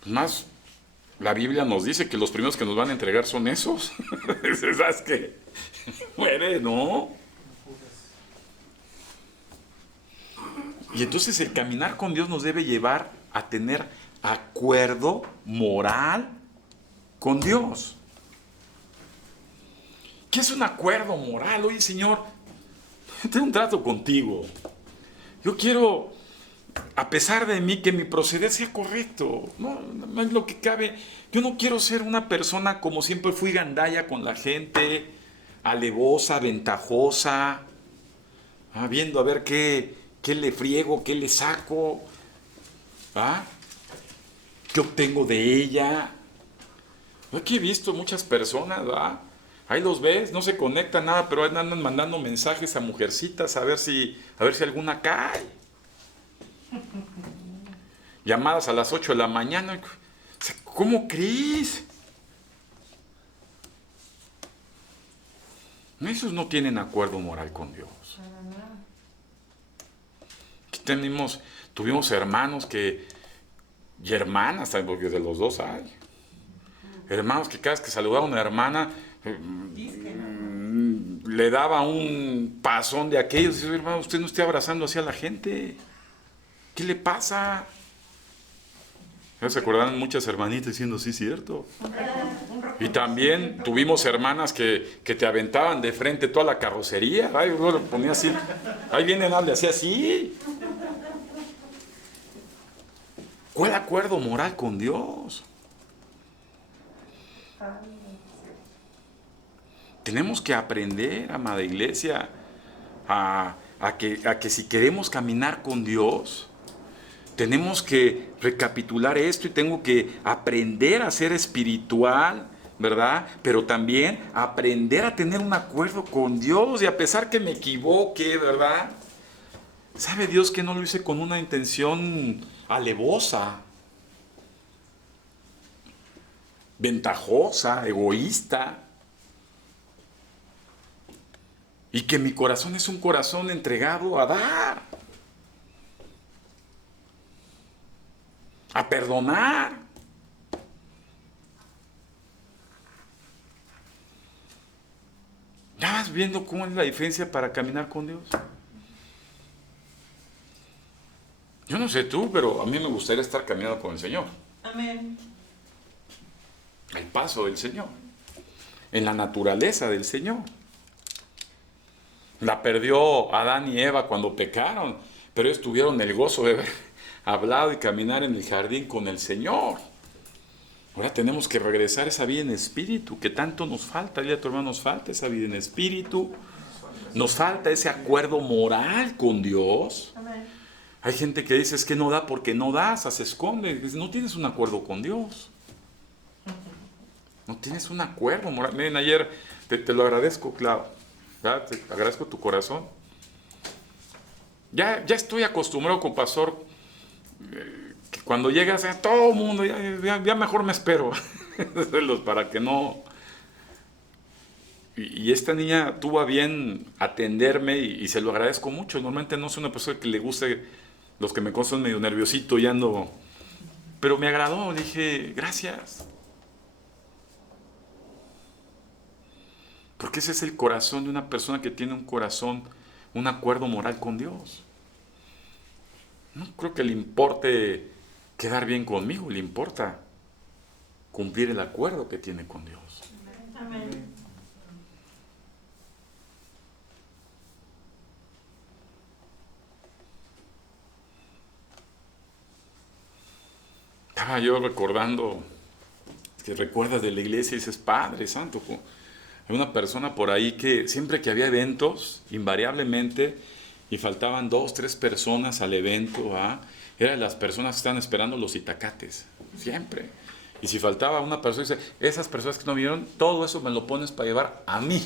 Pues más, la Biblia nos dice que los primeros que nos van a entregar son esos. ¿Sabes qué? Muere, ¿no? Y entonces el caminar con Dios nos debe llevar a tener acuerdo moral con Dios. ¿Qué es un acuerdo moral? Oye, Señor, tengo un trato contigo. Yo quiero, a pesar de mí, que mi proceder sea correcto. No es lo que cabe. Yo no quiero ser una persona como siempre fui, gandalla con la gente, alevosa, ventajosa, viendo a ver qué le friego, qué le saco, qué obtengo de ella. Yo aquí he visto muchas personas, ahí los ves, no se conectan nada, pero andan mandando mensajes a mujercitas a ver si alguna cae. Llamadas a las 8 de la mañana. ¿Cómo crees? Esos no tienen acuerdo moral con Dios. Aquí tuvimos hermanos y hermanas, porque de los dos hay. Hermanos que cada vez que saludaban a una hermana, le daba un pasón de aquellos. Y dice, hermano, usted no esté abrazando así a la gente. ¿Qué le pasa? Ya se acordaron muchas hermanitas diciendo, sí, cierto. Y también tuvimos hermanas que te aventaban de frente toda la carrocería. Ay, uno lo ponía así. Ahí viene, le hacía así. ¿Cuál acuerdo moral con Dios? Tenemos que aprender, amada iglesia, a que si queremos caminar con Dios, tenemos que recapitular esto y tengo que aprender a ser espiritual, ¿verdad? Pero también aprender a tener un acuerdo con Dios y a pesar que me equivoque, ¿verdad? ¿Sabe Dios que no lo hice con una intención alevosa, ventajosa, egoísta? Y que mi corazón es un corazón entregado a dar, a perdonar. ¿Ya vas viendo cómo es la diferencia para caminar con Dios? Yo no sé tú, pero a mí me gustaría estar caminando con el Señor. Amén. El paso del Señor. En la naturaleza del Señor. La perdió Adán y Eva cuando pecaron, pero ellos tuvieron el gozo de haber hablado y caminar en el jardín con el Señor. Ahora tenemos que regresar a esa vida en espíritu, que tanto nos falta. Dile a tu hermano, nos falta esa vida en espíritu. Nos falta ese acuerdo moral con Dios. Amén. Hay gente que dice, es que no da porque no das, se esconde. Dice, no tienes un acuerdo con Dios. No tienes un acuerdo moral. Miren, ayer te lo agradezco, Clau. ¿Verdad? Te agradezco tu corazón. Ya estoy acostumbrado con pastor. Que cuando llegas a todo el mundo, ya mejor me espero. Para que no. Y esta niña tuvo a bien atenderme y se lo agradezco mucho. Normalmente no soy una persona que le guste, los que me conocen medio nerviosito y ando. Pero me agradó, dije, gracias. Porque ese es el corazón de una persona que tiene un corazón, un acuerdo moral con Dios. No creo que le importe quedar bien conmigo, le importa cumplir el acuerdo que tiene con Dios. Amén. Estaba yo recordando, que recuerdas de la iglesia y dices, Padre Santo, hay una persona por ahí que siempre que había eventos, invariablemente, y faltaban 2, 3 personas al evento, eran las personas que estaban esperando los itacates, siempre. Y si faltaba una persona, dice, esas personas que no vieron, todo eso me lo pones para llevar a mí.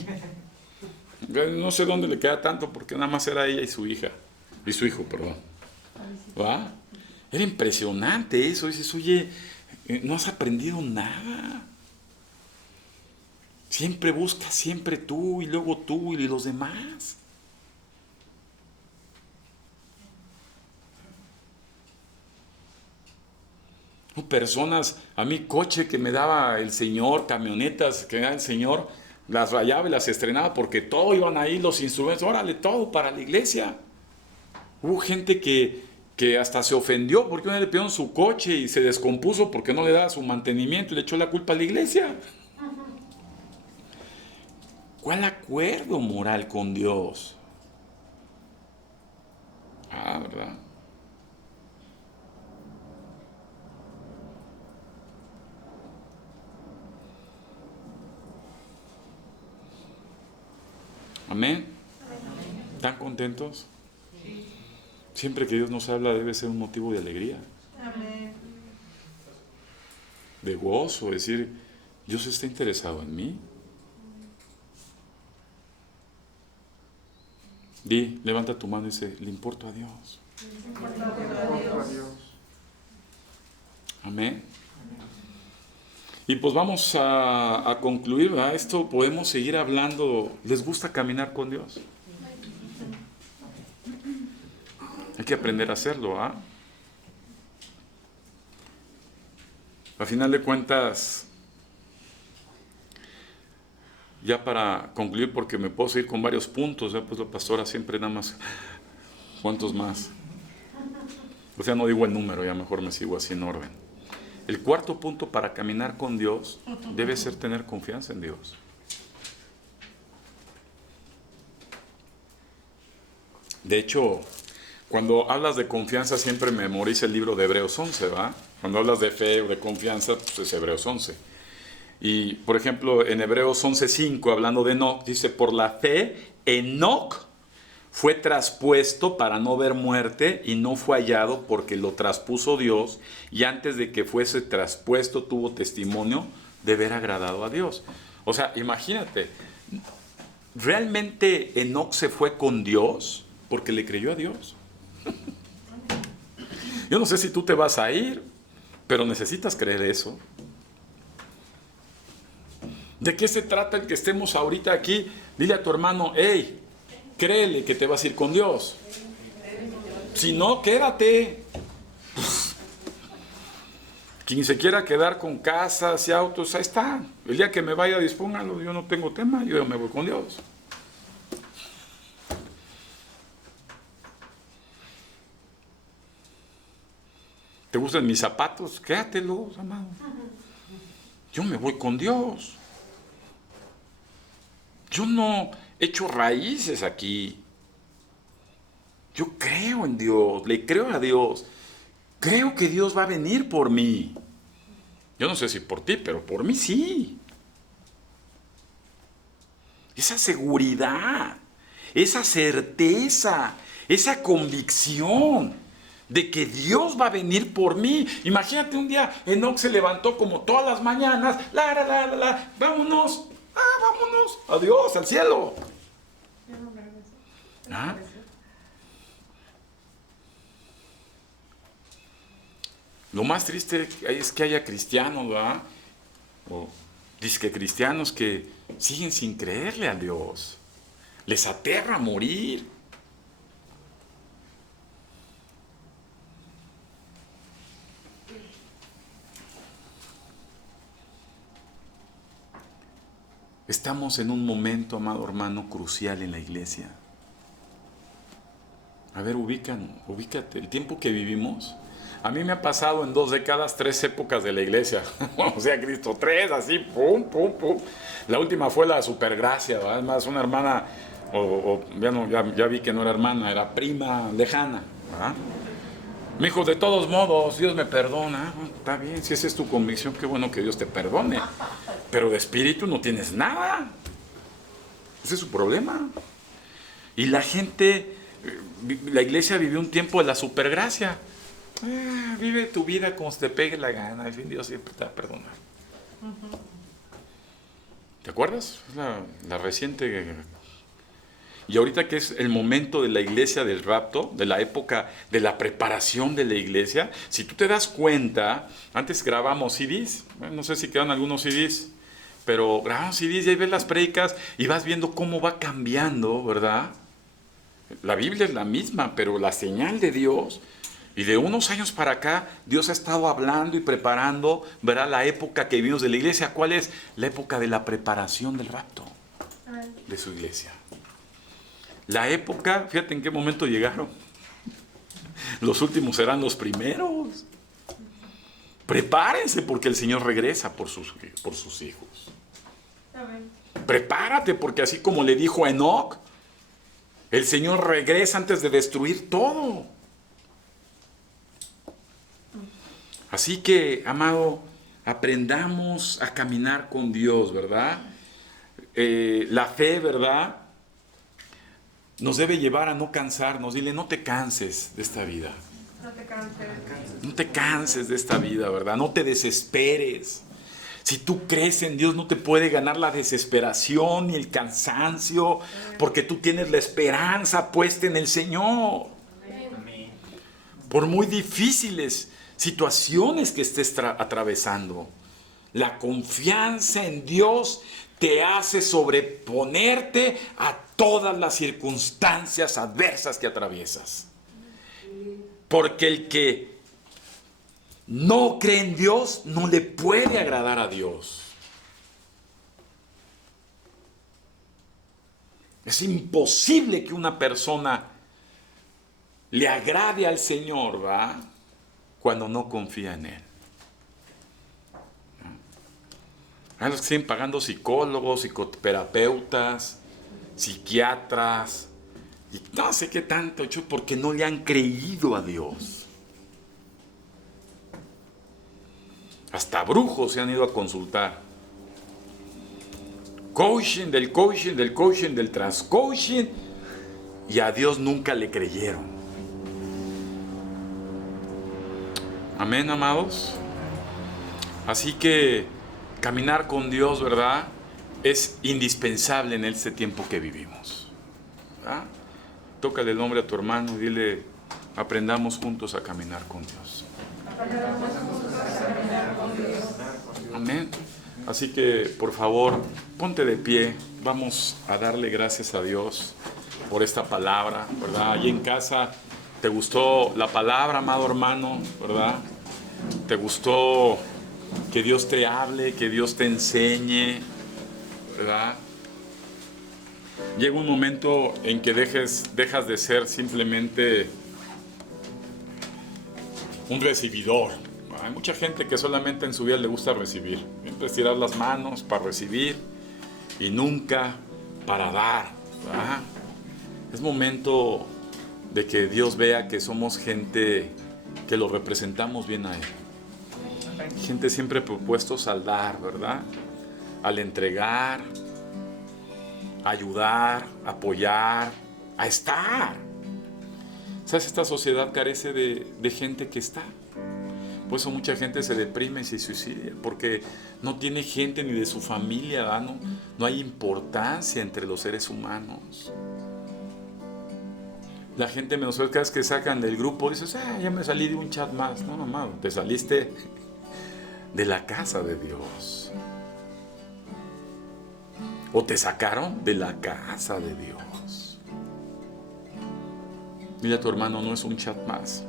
No sé dónde le queda tanto, porque nada más era ella y su hija, y su hijo, perdón. ¿Va? Era impresionante eso, dices, oye, no has aprendido nada. Siempre buscas, siempre tú y luego tú y los demás. Personas, a mí coche que me daba el Señor, camionetas que me daba el Señor, las rayaba y las estrenaba porque todo iban ahí los instrumentos, órale, todo para la iglesia. Hubo gente que hasta se ofendió porque una vez le pidieron su coche y se descompuso porque no le daba su mantenimiento y le echó la culpa a la iglesia. ¿Cuál acuerdo moral con Dios? ¿Verdad? Amén. ¿Están contentos? Siempre que Dios nos habla debe ser un motivo de alegría, Amén. de gozo, decir, Dios está interesado en mí. Levanta tu mano y dice, le importo a Dios. Amén. Y pues vamos a concluir, ¿verdad? Esto podemos seguir hablando. ¿Les gusta caminar con Dios? Hay que aprender a hacerlo, A final de cuentas, ya para concluir, porque me puedo seguir con varios puntos, ya pues la pastora siempre nada más, ¿cuántos más? O sea, no digo el número, ya mejor me sigo así en orden. El cuarto punto para caminar con Dios debe ser tener confianza en Dios. De hecho, cuando hablas de confianza siempre memoriza el libro de Hebreos 11, ¿va? Cuando hablas de fe o de confianza, pues es Hebreos 11. Y, por ejemplo, en Hebreos 11:5, hablando de Enoc, dice, por la fe, Enoc fue traspuesto para no ver muerte y no fue hallado porque lo traspuso Dios, y antes de que fuese traspuesto tuvo testimonio de haber agradado a Dios. O sea, imagínate, ¿realmente Enoc se fue con Dios porque le creyó a Dios? Yo no sé si tú te vas a ir, pero necesitas creer eso. ¿De qué se trata el que estemos ahorita aquí? Dile a tu hermano, hey, créele que te vas a ir con Dios. Si no, quédate. Quien se quiera quedar con casas y autos, ahí está. El día que me vaya, dispóngalo. Yo no tengo tema, yo me voy con Dios. ¿Te gustan mis zapatos? Quédatelos, amado. Yo me voy con Dios. Yo no he hecho raíces aquí. Yo creo en Dios, le creo a Dios. Creo que Dios va a venir por mí. Yo no sé si por ti, pero por mí sí. Esa seguridad, esa certeza, esa convicción de que Dios va a venir por mí. Imagínate un día, Enoc se levantó como todas las mañanas, vámonos, vámonos, adiós, al cielo. ¿Ah? Lo más triste es que haya cristianos, ¿verdad? O disque cristianos que siguen sin creerle a Dios. Les aterra morir. Estamos en un momento, amado hermano, crucial en la iglesia. A ver, ubícate, el tiempo que vivimos. A mí me ha pasado en 2 décadas 3 épocas de la iglesia. O sea, Cristo, 3, así, pum, pum, pum. La última fue la supergracia, ¿verdad? Además, una hermana, ya vi que no era hermana, era prima lejana, ¿verdad? Me dijo, de todos modos, Dios me perdona. Está bien, si esa es tu convicción, qué bueno que Dios te perdone. Pero de espíritu no tienes nada. Ese es su problema. Y la gente, la iglesia vivió un tiempo de la supergracia. Vive tu vida como se te pegue la gana. Al fin Dios siempre te va a perdonar. ¿Te acuerdas? La reciente. Y ahorita que es el momento de la iglesia del rapto, de la época de la preparación de la iglesia, si tú te das cuenta, antes grabamos CDs, no sé si quedan algunos CDs, pero grabamos CDs y ahí ves las predicas y vas viendo cómo va cambiando, ¿verdad? La Biblia es la misma, pero la señal de Dios, y de unos años para acá, Dios ha estado hablando y preparando, ¿verdad? La época que vivimos de la iglesia. ¿Cuál es? La época de la preparación del rapto de su iglesia. La época, fíjate en qué momento llegaron. Los últimos serán los primeros. Prepárense porque el Señor regresa por sus hijos. Prepárate porque así como le dijo a Enoc, el Señor regresa antes de destruir todo. Así que, amado, aprendamos a caminar con Dios, ¿verdad? La fe, ¿verdad?, nos debe llevar a no cansarnos. Dile, no te canses de esta vida. No te canses. No te canses de esta vida, ¿verdad? No te desesperes. Si tú crees en Dios, no te puede ganar la desesperación ni el cansancio, porque tú tienes la esperanza puesta en el Señor. Amén. Por muy difíciles situaciones que estés atravesando, la confianza en Dios te hace sobreponerte a todas las circunstancias adversas que atraviesas. Porque el que no cree en Dios no le puede agradar a Dios. Es imposible que una persona le agrade al Señor, ¿va? Cuando no confía en Él. Hay los que siguen pagando psicólogos, psicoterapeutas, psiquiatras, y no sé qué tanto, porque no le han creído a Dios. Hasta brujos se han ido a consultar. Coaching, del transcoaching, y a Dios nunca le creyeron. Amén, amados. Así que caminar con Dios, ¿verdad?, es indispensable en este tiempo que vivimos. ¿Verdad? Tócale el nombre a tu hermano y dile: aprendamos juntos a caminar con Dios. Amén. Así que, por favor, ponte de pie. Vamos a darle gracias a Dios por esta palabra, ¿verdad? Allí en casa, ¿te gustó la palabra, amado hermano? ¿Verdad? ¿Te gustó que Dios te hable, que Dios te enseñe? ¿Verdad? Llega un momento en que dejas de ser simplemente un recibidor. Hay mucha gente que solamente en su vida le gusta recibir. Siempre estirar las manos para recibir y nunca para dar, ¿verdad? Es momento de que Dios vea que somos gente que lo representamos bien a Él. Gente siempre propuestos al dar, ¿verdad? Al entregar, a ayudar, a apoyar, a estar. ¿Sabes? Esta sociedad carece de gente que está. Por eso mucha gente se deprime y se suicida, porque no tiene gente ni de su familia, ¿verdad? No hay importancia entre los seres humanos. La gente menos cada vez que sacan del grupo, dices: ya me salí de un chat más. No, mamá, te saliste de la casa de Dios. O te sacaron de la casa de Dios. Dile a tu hermano: no es un chat más.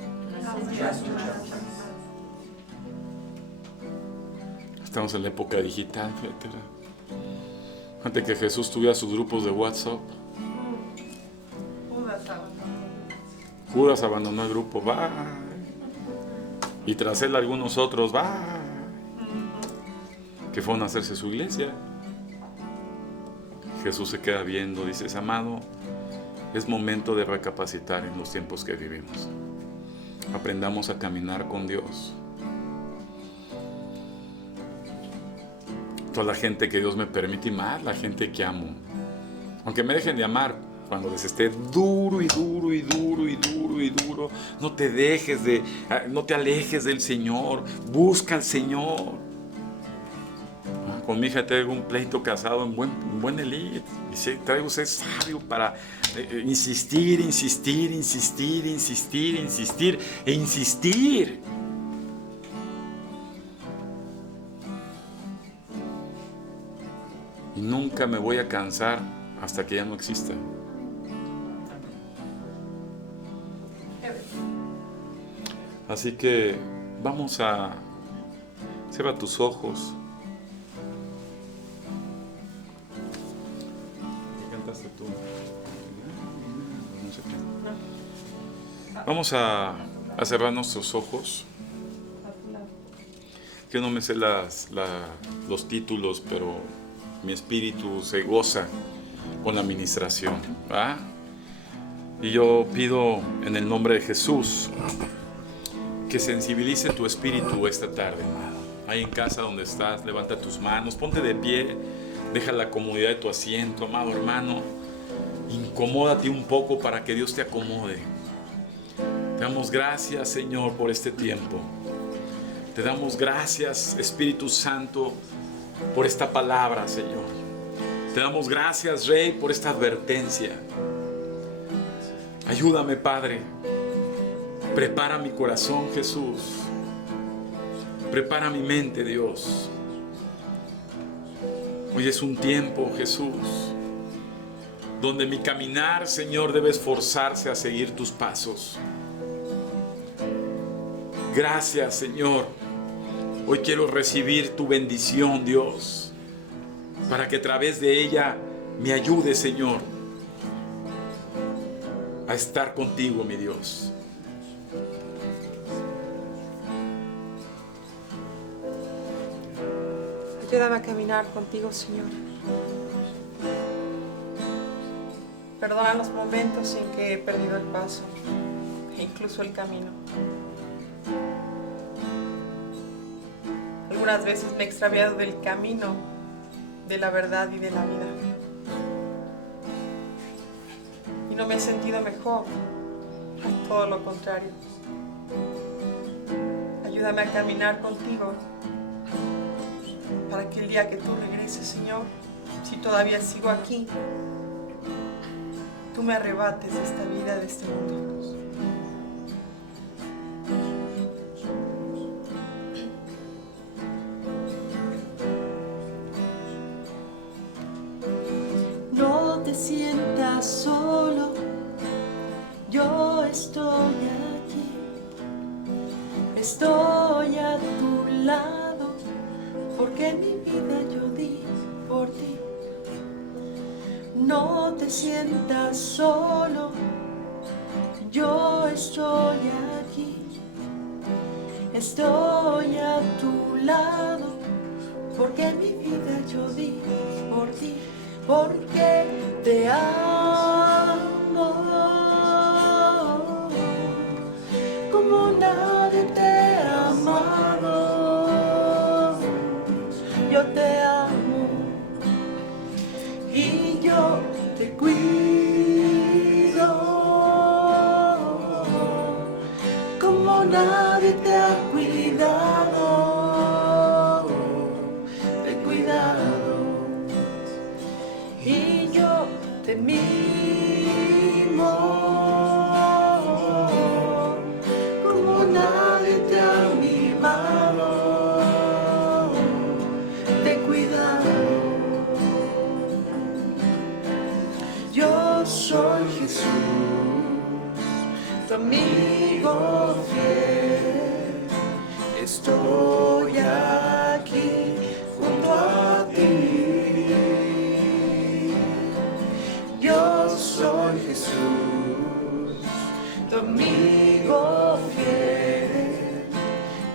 Estamos en la época digital, etc. Antes que Jesús tuviera sus grupos de WhatsApp, Judas abandonó el grupo, va. Y tras él algunos otros, va. Que fueron a hacerse su iglesia. Jesús se queda viendo, dice: amado, es momento de recapacitar en los tiempos que vivimos. Aprendamos a caminar con Dios. Toda la gente que Dios me permite, y más la gente que amo, aunque me dejen de amar, cuando les esté duro y duro y duro y duro y duro, no te alejes del Señor. Busca al Señor. Con mi hija traigo un pleito casado en buen elite, y si traigo ser sabio para insistir e insistir. Y nunca me voy a cansar hasta que ya no exista. Así que vamos a... Cierra tus ojos. ¿Qué cantaste tú? Vamos a cerrar nuestros ojos. Que no me sé los títulos, pero mi espíritu se goza con la administración, ¿verdad? Y yo pido en el nombre de Jesús que sensibilice tu espíritu esta tarde, amado. Ahí en casa donde estás, levanta tus manos, ponte de pie, deja la comodidad de tu asiento, amado hermano. Incomódate un poco para que Dios te acomode. Te damos gracias, Señor, por este tiempo. Te damos gracias, Espíritu Santo, por esta palabra, Señor. Te damos gracias, Rey, por esta advertencia. Ayúdame, Padre. Prepara mi corazón, Jesús. Prepara mi mente, Dios. Hoy es un tiempo, Jesús, donde mi caminar, Señor, debe esforzarse a seguir tus pasos. Gracias, Señor. Hoy quiero recibir tu bendición, Dios, para que a través de ella me ayude, Señor, a estar contigo, mi Dios. Ayúdame a caminar contigo, Señor. Perdona los momentos en que he perdido el paso e incluso el camino. Algunas veces me he extraviado del camino, de la verdad y de la vida. Y no me he sentido mejor, todo lo contrario. Ayúdame a caminar contigo para que el día que tú regreses, Señor, si todavía sigo aquí, tú me arrebates de esta vida, de este mundo. No te sientas solo, yo estoy aquí, estoy a tu lado, porque mi vida yo di por ti. No te sientas solo, yo estoy aquí, estoy a tu lado, porque mi vida yo di por ti, porque te amo, como nadie te ha amado. Yo te amo y yo te cuido, como nadie te ha cuidado. Te he cuidado y yo te mimo, como nadie te ha mimado. Te he cuidado. Yo soy Jesús, tu amigo fiel. Estoy aquí junto a ti. Yo soy Jesús, tu amigo fiel.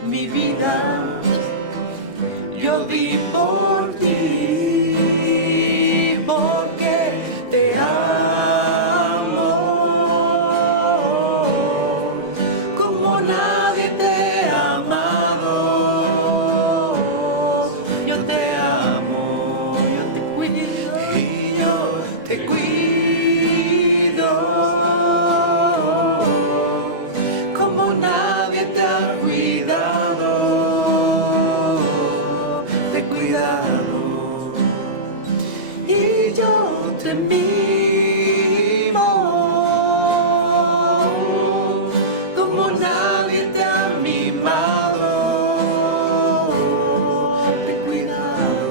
Mi vida yo di por ti, porque te amo, como nadie te ha amado. Yo te amo, yo te cuido y yo te cuido, como nadie te ha cuidado. Te he cuidado y yo te mimo, como nadie te ha mimado. Te he cuidado.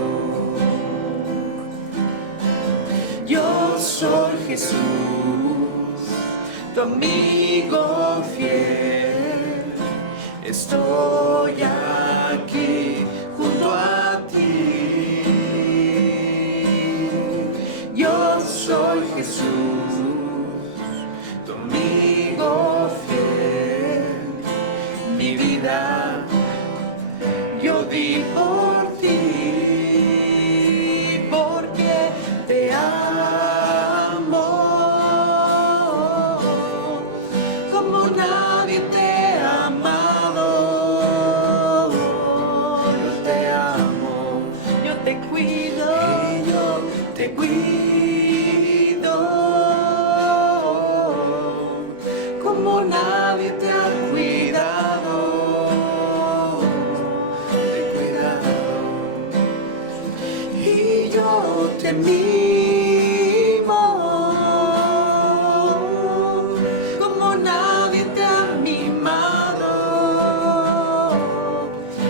Yo soy Jesús, tu amigo fiel. Estoy aquí junto a ti. Yo soy Jesús, tu amigo fiel. Mi vida yo di por ti, porque te amo, como nadie te ha amado. Yo te amo, yo te cuido y yo te cuido, como nadie te ha cuidado. Te he cuidado y yo te mimo, como nadie te ha mimado.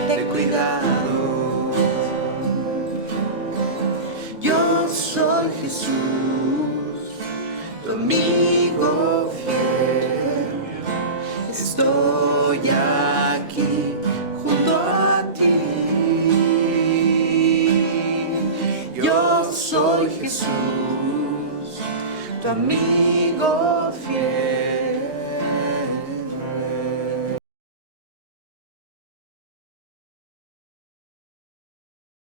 Te he cuidado. Yo soy Jesús, tu amigo fiel. Estoy aquí junto a ti. Yo soy Jesús, tu amigo fiel.